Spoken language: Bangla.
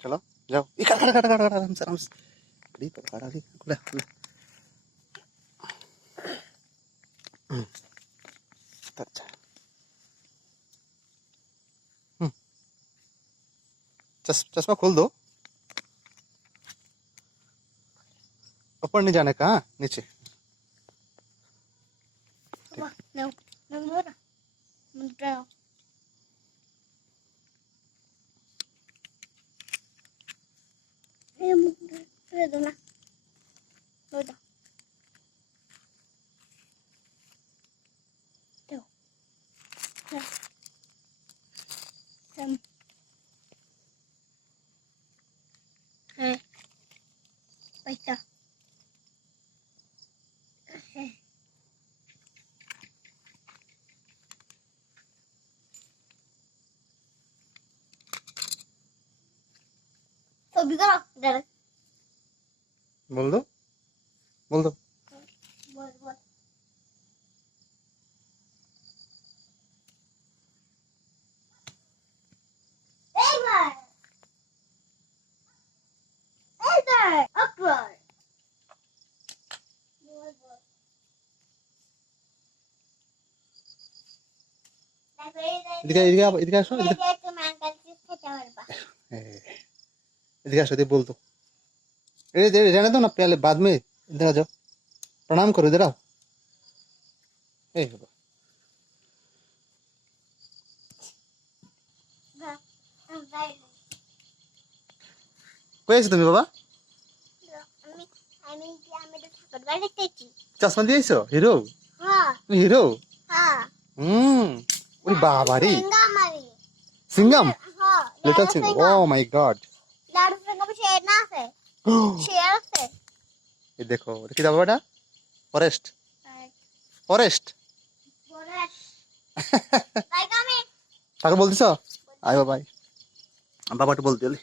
चलो जाओ खड़ा खड़ा खड़ा आराम से खड़ा खुला खुला अच्छा चश्मा खोल दो ऊपर नहीं जाने का नीचे पैसा तो बिगड़ डर बोल दो बोल दो बोल अकबर इधर আসো इधर আসो बोल दो रहने दो ना पहले बाद में इधर आ जाओ प्रणाम करो इधर आओ কই আছো তুমি বাবা চশমা দিয়েছো হিরো তুমি হিরো ওই বাবা রে সিঙ্গাম লিটল সিঙ্গাম ও মাই গড এই দেখো এটা কি বাবাটা ফরেস্ট ফরেস্ট তাকে বলতেছ আয় বাবা বাবাটা বলতে হলে